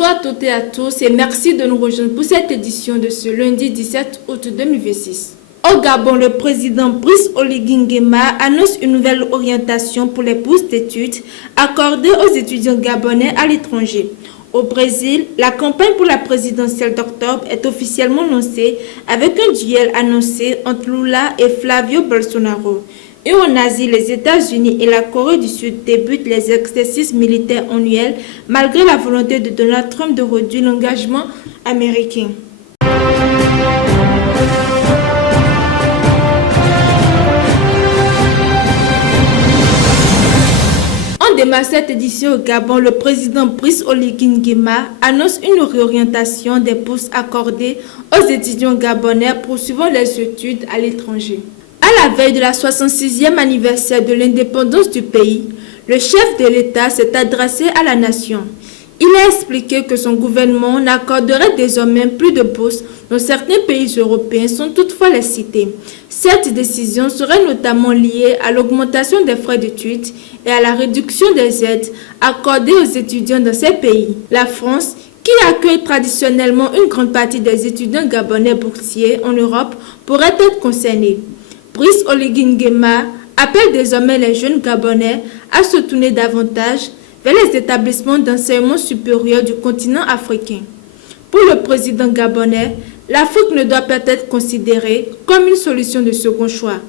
Bonsoir à toutes et à tous et merci de nous rejoindre pour cette édition de ce lundi 17 août 2026. Au Gabon, le président Brice Oligui Nguema annonce une nouvelle orientation pour les bourses d'études accordées aux étudiants gabonais à l'étranger. Au Brésil, la campagne pour la présidentielle d'octobre est officiellement lancée avec un duel annoncé entre Lula et Flavio Bolsonaro. Et en Asie, les États-Unis et la Corée du Sud débutent les exercices militaires annuels malgré la volonté de Donald Trump de réduire l'engagement américain. On démarre cette édition au Gabon. Le président Brice Oligui Nguema annonce une réorientation des bourses accordées aux étudiants gabonais poursuivant les études à l'étranger. À la veille de la 66e anniversaire de l'indépendance du pays, le chef de l'État s'est adressé à la nation. Il a expliqué que son gouvernement n'accorderait désormais plus de bourses dont certains pays européens sont toutefois les cités. Cette décision serait notamment liée à l'augmentation des frais d'études et à la réduction des aides accordées aux étudiants dans ces pays. La France, qui accueille traditionnellement une grande partie des étudiants gabonais boursiers en Europe, pourrait être concernée. Brice Oligui Nguema appelle désormais les jeunes Gabonais à se tourner davantage vers les établissements d'enseignement supérieur du continent africain. Pour le président gabonais, l'Afrique ne doit pas être considérée comme une solution de second choix.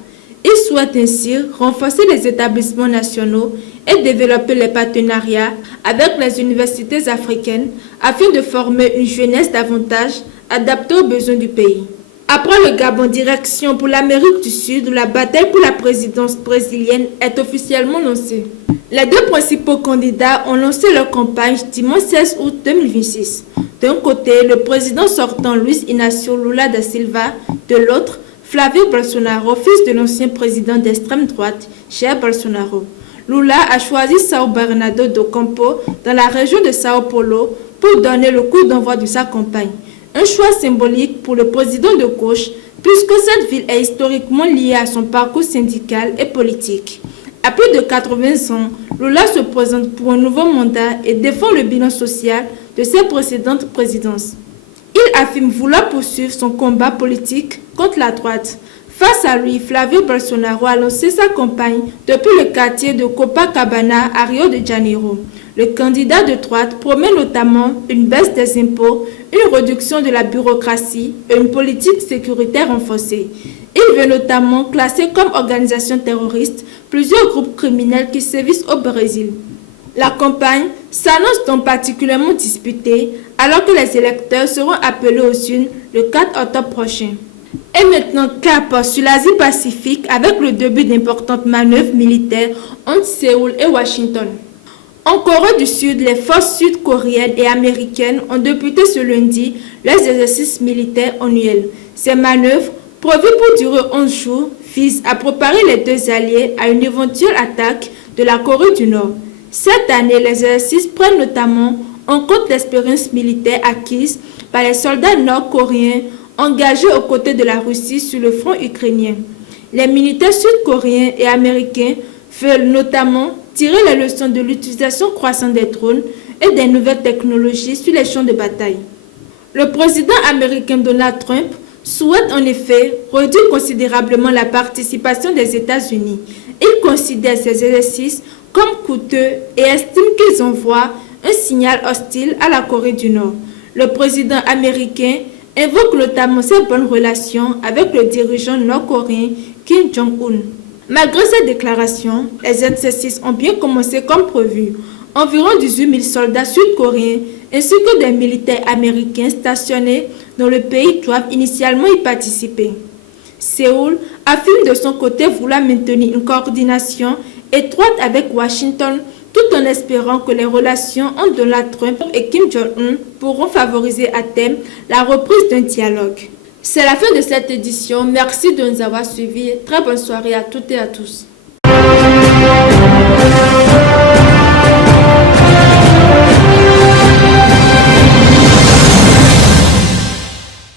Il souhaite ainsi renforcer les établissements nationaux et développer les partenariats avec les universités africaines afin de former une jeunesse davantage adaptée aux besoins du pays. Après le Gabon, direction pour l'Amérique du Sud, où la bataille pour la présidence brésilienne est officiellement lancée. Les deux principaux candidats ont lancé leur campagne dimanche 16 août 2026. D'un côté, le président sortant Luiz Inácio Lula da Silva, de l'autre, Flavio Bolsonaro, fils de l'ancien président d'extrême droite, Jair Bolsonaro. Lula a choisi São Bernardo do Campo, dans la région de Sao Paulo, pour donner le coup d'envoi de sa campagne. Un choix symbolique pour le président de gauche, puisque cette ville est historiquement liée à son parcours syndical et politique. À plus de 80 ans, Lula se présente pour un nouveau mandat et défend le bilan social de ses précédentes présidences. Il affirme vouloir poursuivre son combat politique contre la droite. Face à lui, Flavio Bolsonaro a lancé sa campagne depuis le quartier de Copacabana à Rio de Janeiro. Le candidat de droite promet notamment une baisse des impôts, une réduction de la bureaucratie et une politique sécuritaire renforcée. Il veut notamment classer comme organisation terroriste plusieurs groupes criminels qui sévissent au Brésil. La campagne s'annonce donc particulièrement disputée alors que les électeurs seront appelés aux urnes le 4 octobre prochain. Et maintenant, cap sur l'Asie-Pacifique avec le début d'importantes manœuvres militaires entre Séoul et Washington. En Corée du Sud, les forces sud-coréennes et américaines ont débuté ce lundi leurs exercices militaires annuels. Ces manœuvres, prévues pour durer 11 jours, visent à préparer les deux alliés à une éventuelle attaque de la Corée du Nord. Cette année, les exercices prennent notamment en compte l'expérience militaire acquise par les soldats nord-coréens engagés aux côtés de la Russie sur le front ukrainien. Les militaires sud-coréens et américains veulent notamment tirer les leçons de l'utilisation croissante des drones et des nouvelles technologies sur les champs de bataille. Le président américain Donald Trump souhaite en effet réduire considérablement la participation des États-Unis. Il considère ces exercices comme coûteux et estime qu'ils envoient un signal hostile à la Corée du Nord. Le président américain invoque notamment ses bonnes relations avec le dirigeant nord-coréen Kim Jong-un. Malgré ces déclarations, les exercices ont bien commencé comme prévu. Environ 18 000 soldats sud-coréens ainsi que des militaires américains stationnés dans le pays doivent initialement y participer. Séoul affirme de son côté vouloir maintenir une coordination étroite avec Washington tout en espérant que les relations entre Donald Trump et Kim Jong-un pourront favoriser à terme la reprise d'un dialogue. C'est la fin de cette édition. Merci de nous avoir suivis. Très bonne soirée à toutes et à tous.